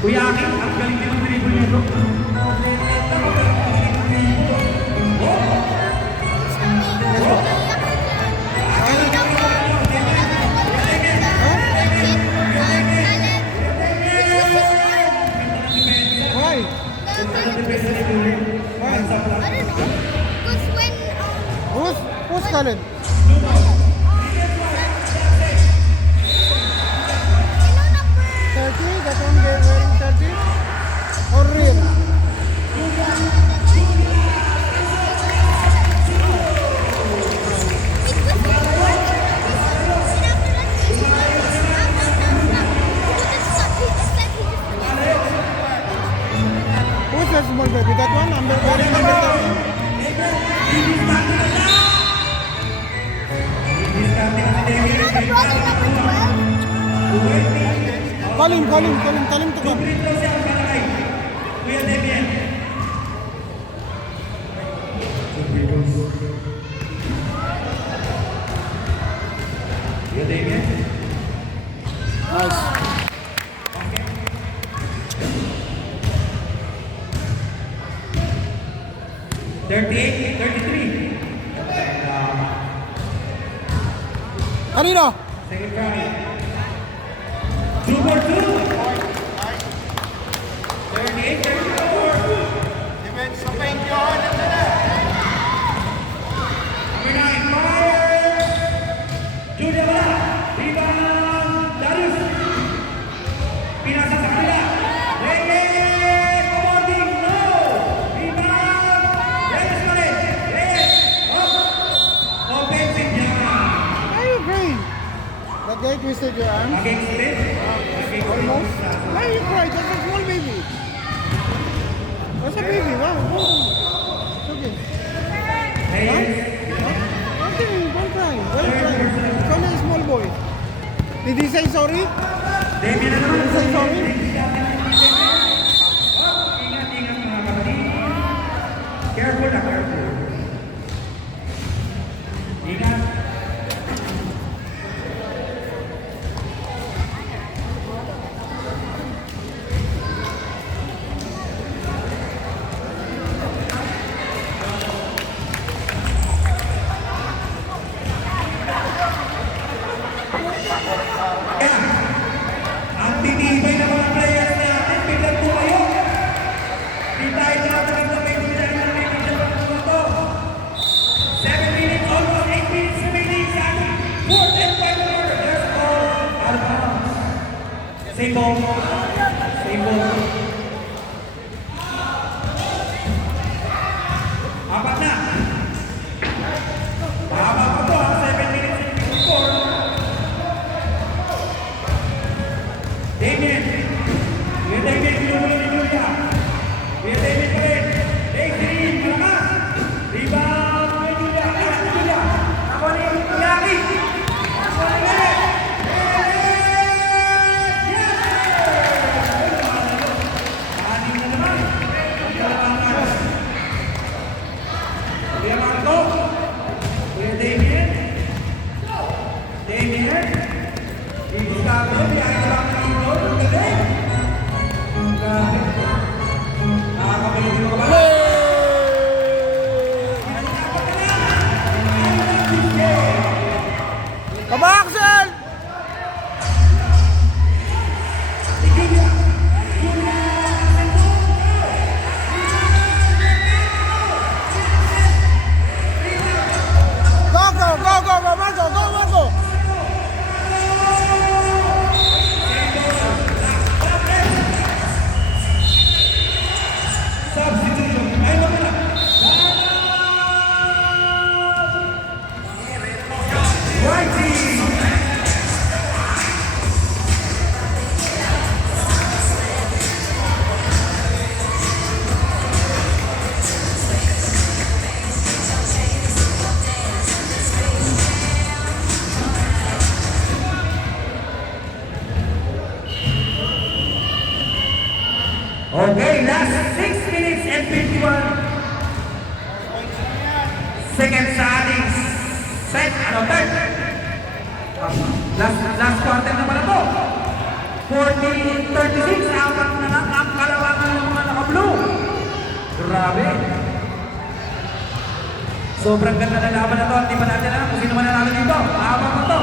Kuya Aki, ang galing din ng dribble nito. Why? Why? I don't know. Because when Who's talent? you know number 30? That one they're wearing 30? Or real? Who's that small baby? That one? Wearing number 30? Call him to come. Kuya Demian. Kuya Demian. Nice. Okay. 33. Kanino? Second try. 2 for 2. 38, 34. Defense sa paint yun. Number 9, fires. Julia wala. Rebound, Darius. Pinasa sa kanila. Reyes, awarding, no. Rebound, Reyes pa rin. Reyes, up. Offensive yan. Why are you crying? That guy twisted your arm? Against this. Almost? Why are you crying? That's a small baby. That's a baby. Wow. It's okay. Reyes. Okay, don't cry. Don't cry. It's only a small boy. Did he say sorry? Demian na naman. Did he say sorry? Ingat mga kapatid. Careful na, careful. Ingat. Ang titibay ng mga players natin, biglang tumayo. Di tayo nakapagod na may biglang na may biglang to. 7 minutes, almost 8 minutes remaining sa ating fourth and final quarter. There's all out of bounds. Same ball. Same ball. Apat na. Mahaba pa po, 7 minutes and 54. Damian. Kuya Damian, pinupulo ni Julia. Kuya Damian pa rin. Daisy, malakas. Rebound, Kuya Julia. Ayan, Julia. Ako ni Yaki. Ako ni Mele. Yes! Anim na naman. Ang kalabangan. Kuya Marco. Kuya Damian. Damian. Ibustato, biyaya lang ng ito. Ang galing. Ang galing. Nakakabilig yung mga bala. Come on, Axel! Go, Marco! Substitution. Ay, wala na. Right team. Okay, last 6 minutes and 51 seconds sa ating third. Last quarter na pala to. 40-36, apat na Grabe. Sobrang ganda na laban na to at di pa natin alam kung sino man nanalo dito. Mahaba pa to.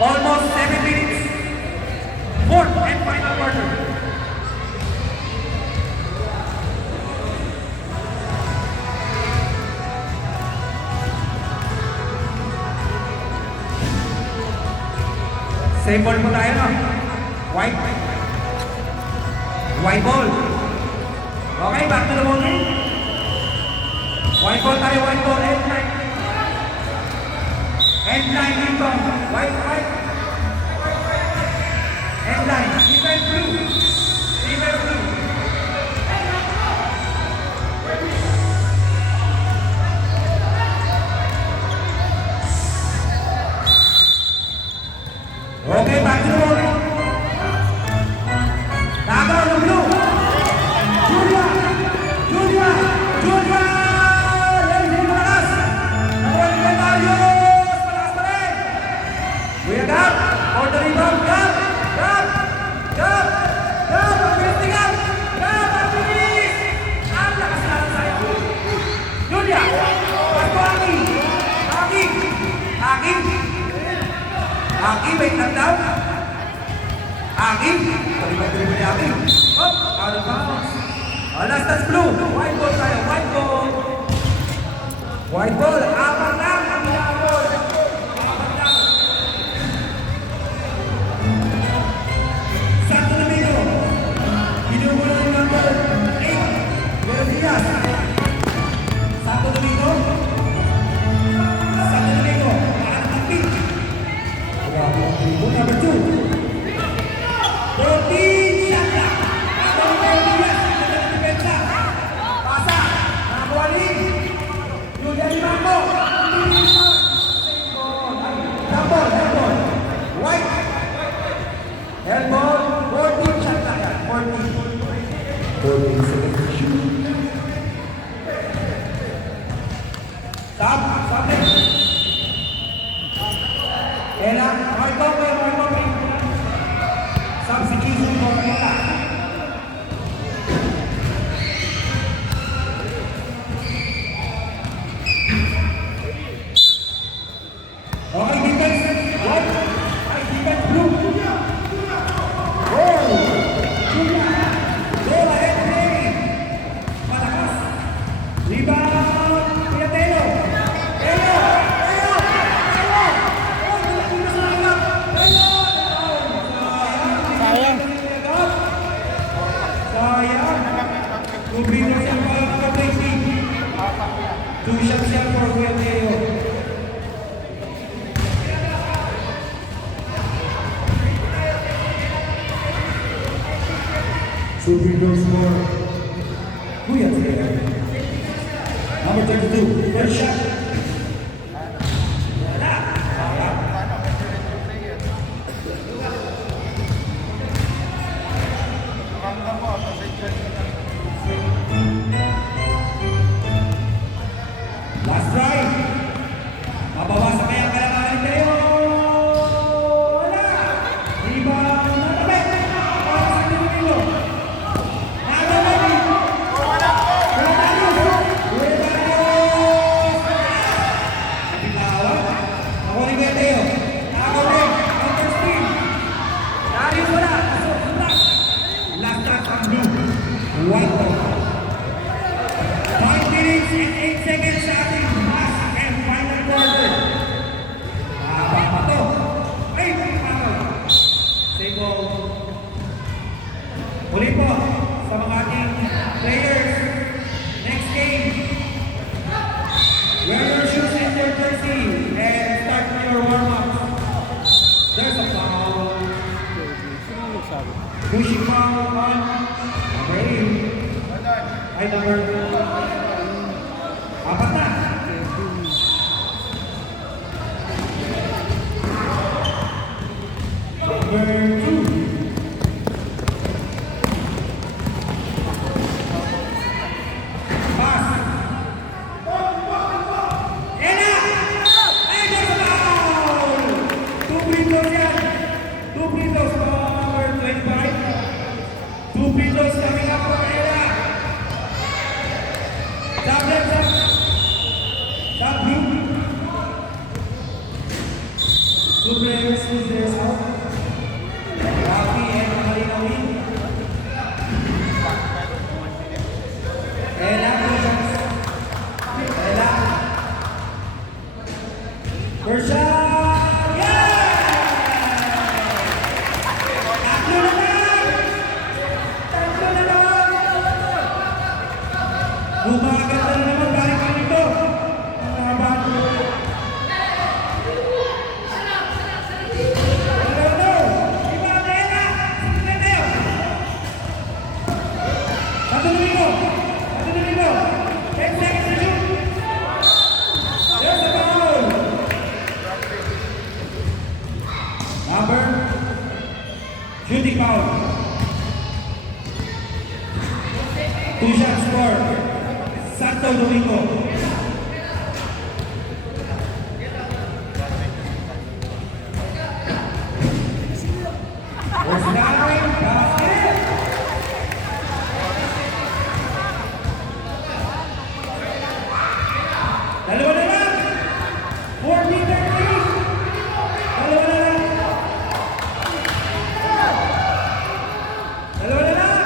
Almost 7 minutes. Fourth and final quarter. Same ball po tayo, no? White. White ball. Okay, back to the ball game. White ball tayo, white ball. End line. End line, rebound. White. End line. Defense blue. Defense blue. Okay, back to the ball. Tagaw ng blue. Julia! Ladies and malakas! Nakuha ni Darius! Malakas pa rin! Kuya Gab! For the rebound! Gab! Ang bilis ni Gab! Ang bilis! Ang lakas na lang sa'yo! Julia! Pasko Aki, wait lang daw. Aki, talibay-talibay ni Aki. Oh, out of bounds. Last touch blue. White ball tayo, white ball. White ball, apat lang ang ball. Apat lang. Santo Domingo. Ginugulo ng number 8. Buenos Dias. Santo Domingo. Paano ng pink? Number 2. Protein Shaka. Atau Diaz. Depensa. Pasa. Nakuali. Julia Limango. Double. White. Elbow. Protein Shaka. 14 seconds. Stop. Ela, Marco. Substitution for Ela. Okay, defense. What? Defense blue. Goal. Goal ahead, play. Malakas. Rebound. Piatelo. Kubrino siya para naka-placing. 2 shots siya for Kuya Teo. Kubrinos for Kuya Teo. Number 32, first shot. Last drive. Mababasa kaya ang kailangan tayo. Wala. Rebound. Natabit. Para sa Domingo. Natabit. Wala tayo. Nabitawan. Ako ni Kuya Teo. Nakakawin. Counter spin. Darius wala. Last touch on blue. White ball. 5 minutes and 8 seconds sa ating last and final quarter. Mahaba pa to. Ay, mahaba. Save ball. Muli po sa mga ating players. Next game. Wear your shoes and your jersey and start your warm-up. There's a foul. Pushing foul on number 8. Ay, number 4 na. Number 2. Pass. Ela! Ay, there's a foul! 2 free throws yan. 2 free throws for number 25. 2 free throws coming up for Ela. Shooting foul. 2 shots score. Santo Domingo. First time, basket. Dalawa na lang. 40-30. Dalawa na lang. Dalawa na lang.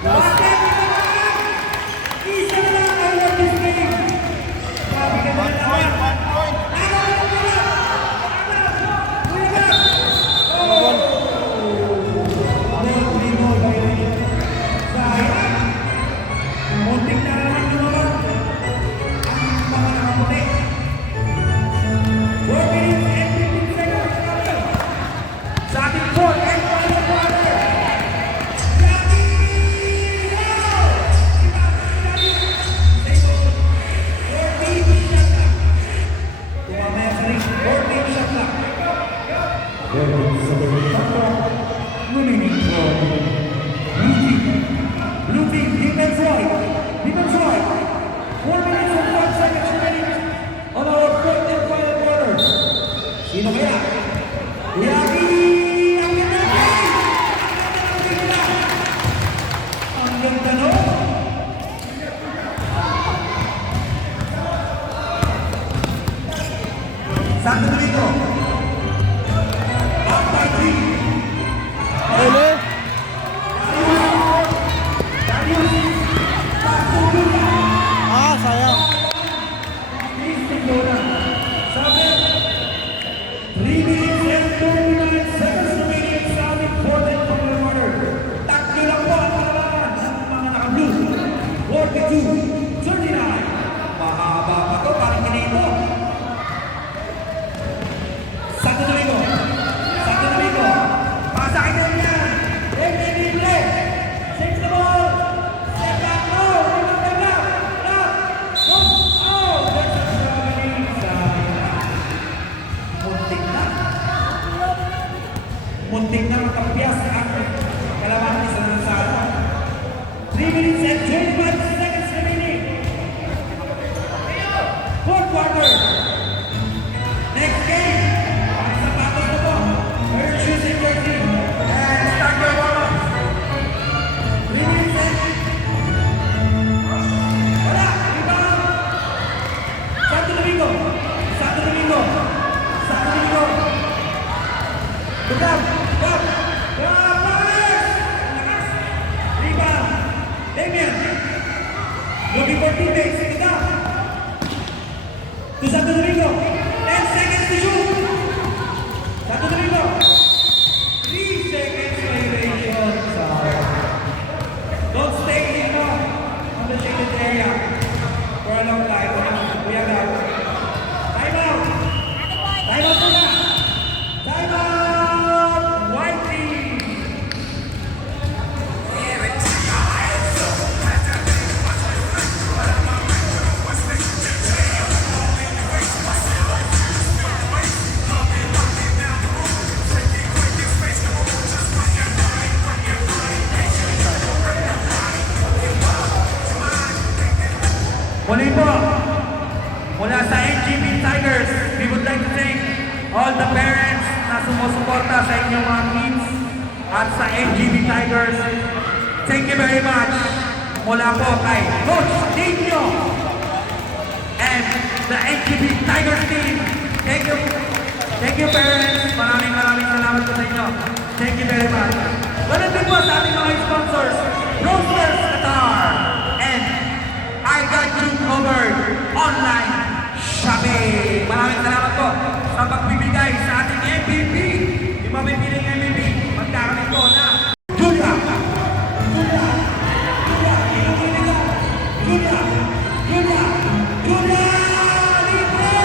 Basket! Isa na lang ang word this game. Sabi ka na lang. 1 point. Muntik na naman lumabas ang mga nakaputi. 4 minutes and 15 seconds after. Sa ating fourth and final quarter. Yaki! Go! Iba, 14 shot lang. Tumamaya sa ring, 14 shot lang. Winning from Blue team, defense right. Defense right. 4 minutes and 5 seconds remaining on our fourth and final quarter. Sino kaya? Yaki! Ang ganda ng play! Ang ganda ng play nila! Ang ganda, no? Santo Domingo. Up by 3. Uli. Ah, sayang. 3 minutes and 39 seconds remaining sa ating fourth and final quarter. Tatlo lang po ang kalaban ng mga naka-blue. 42-39. Mahaba pa to, parang kinito. Santo Domingo. Santo Domingo. Pasakin na rin yan. Libre. Six the ball. Step back. No. Step back. No. Oh. That's a struggling. Muntik na. Muntik na magkapias ang kalaban ni San Gonzalo. 3 minutes and 25 seconds remaining. Fourth quarter. Next game. Ang sapatos na po. Wear your shoes and jersey. And start your warm-ups. 3 minutes and... Wala. Rebound. Santo Domingo. Santo Domingo. Santo Domingo. Grab. Grab. Grab. Lakas. Rebound. Damian. Looking for teammates. Sit down. To Santo Domingo. 10 seconds to shoot. Santo Domingo. 3 seconds violation. Don't stay in on the shaded area for a long time. We have that. Time out. Time out muna. Time out. White team. Muli po, mula sa NGB Tigers, we would like to thank all the parents na sumusuporta sa inyong mga kids at sa NGB Tigers. Thank you very much. Mula po kay Coach Dino and the NGB Tigers team. Thank you. Thank you parents. Maraming salamat po sa inyo. Thank you very much. Ganun din po sa ating mga sponsors, Roasters Qatar and I Got You Covered Online Shopping. Maraming salamat po sa pagbibigay sa ating MVP. Yung mapipiling MVP, magkakaroon po na Julia! Julia! Julia! Julia! Julia! Julia! Libre!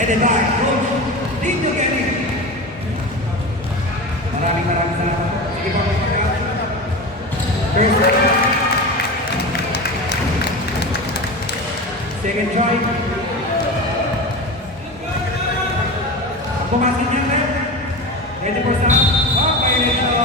Headed by Coach Dito Kenny. Maraming salamat. Sige po, first try. Second try. Pumasok niya left. Ready for stop. Oh, violation.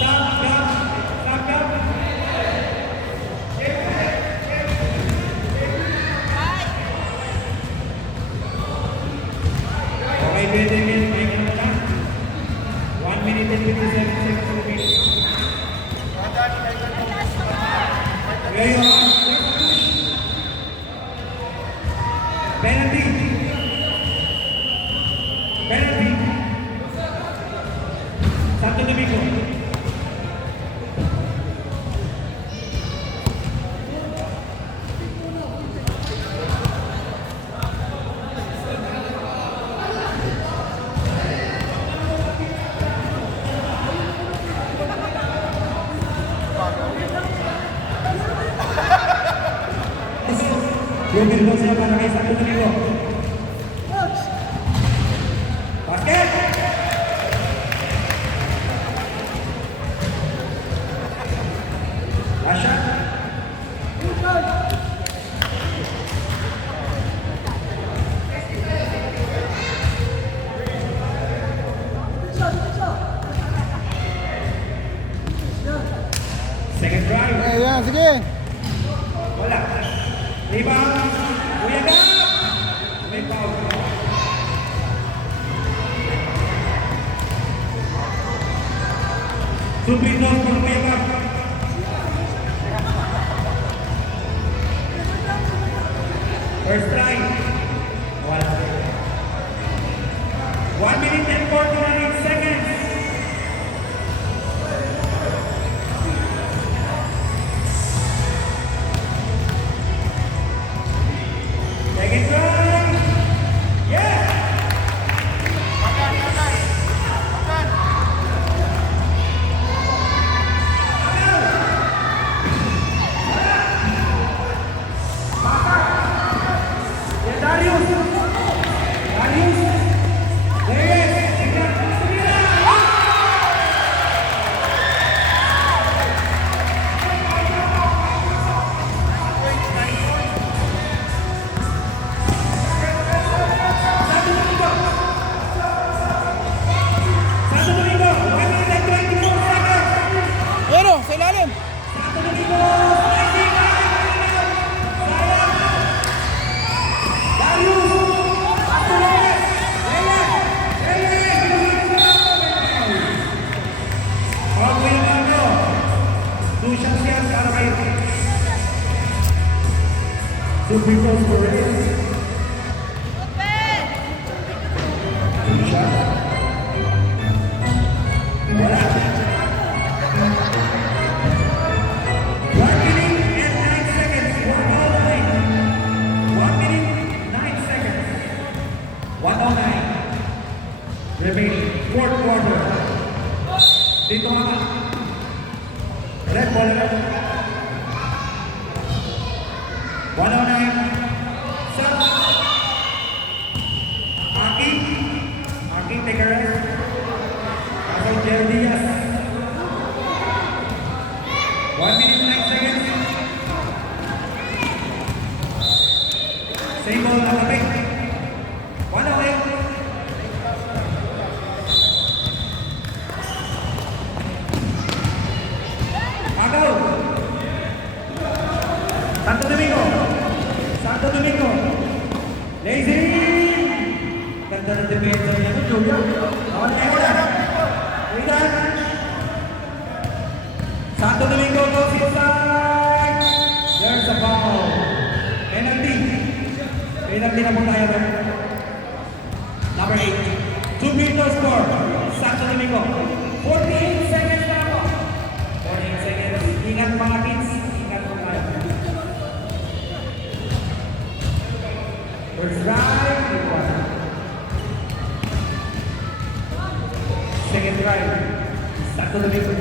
Stop, stop. Stop, stop. Okay, pwede na lang. 1 minute and 57 seconds remaining. There you are. Penalty. Penalty. Santo Domingo. Yung bilbo siya para kay Santo Domingo. Basket! Last shot. Second drive. Ayan, sige. Wala. Rebound. Kuya Gab. May foul. Subinos por Kuya Gab. First try. Wala. 1 minute and 49 seconds. Second try. Yeah. Makan, makan. Makan. Yeah, Darius. Darius. Reyes. Santo Domingo. 1 minute and 24 seconds. Ayan o, sa ilalim. Santo Domingo. Darius. Reyes. Okay naman bro. 2 shots yan para kayo. Super close for Reyes. 2 shots. Wala. 1 minute and 9 seconds. Work all the way. 1 minute, 9 seconds. 109. Remaining. Fourth quarter. Dito nga. Red ball. 109. Set. Aki. Aki, take a rest. Pasok Jerry Diaz. 1 minute, 9 seconds. Same ball na kapit. 108. Agaw. Santo Domingo. Santo Domingo. Lazy. Ganda ng depensa niya ito, Julia. Awal na yun. Wait. Santo Domingo goes inside. There's a foul. Penalty. Penalty na po tayo. Number 8. 2 minutes score. Santo Domingo. 48 seconds na po. 48 seconds. Ingat mga kids. Ingat po tayo. First drive. Second drive. Santo Domingo.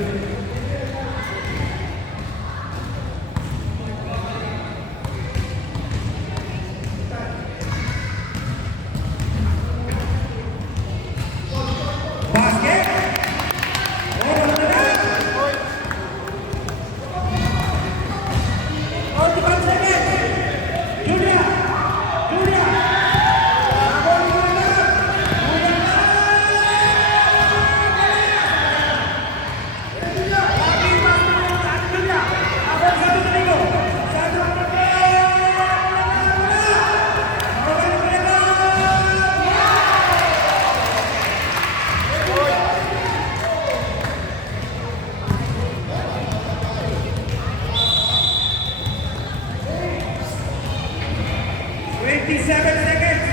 seconds.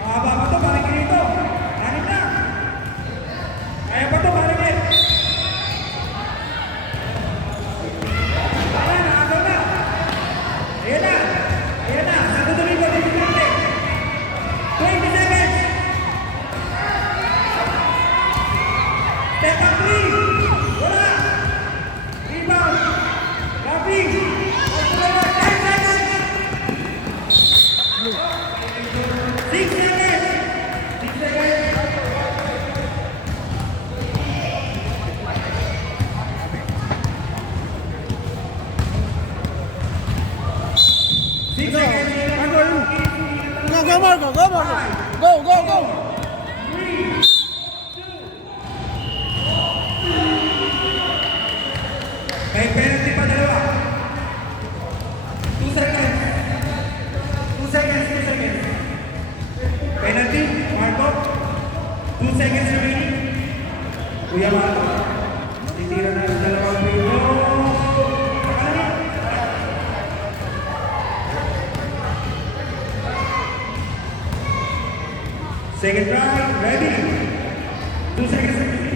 Mahaba pa to, balik dito. Anim na. Kaya pa to, balik ulit. Ayan, nakagaw na. Ayan na. Ayan na. Santo Domingo, difficulty. 20 seconds. Step up 3. Wala. Rebound. Rafi. 10 seconds. 6 seconds. 6 seconds. Six seconds. No, go, Marco. Go, Marco. Go, go, go. May penalty pa dalawa. 2 seconds. 2 seconds, 2 seconds. Penalty, Marco. 2 seconds remaining. Kuya Marco. Titira na yung dalawang pito. Second try, ready. 2 seconds remaining.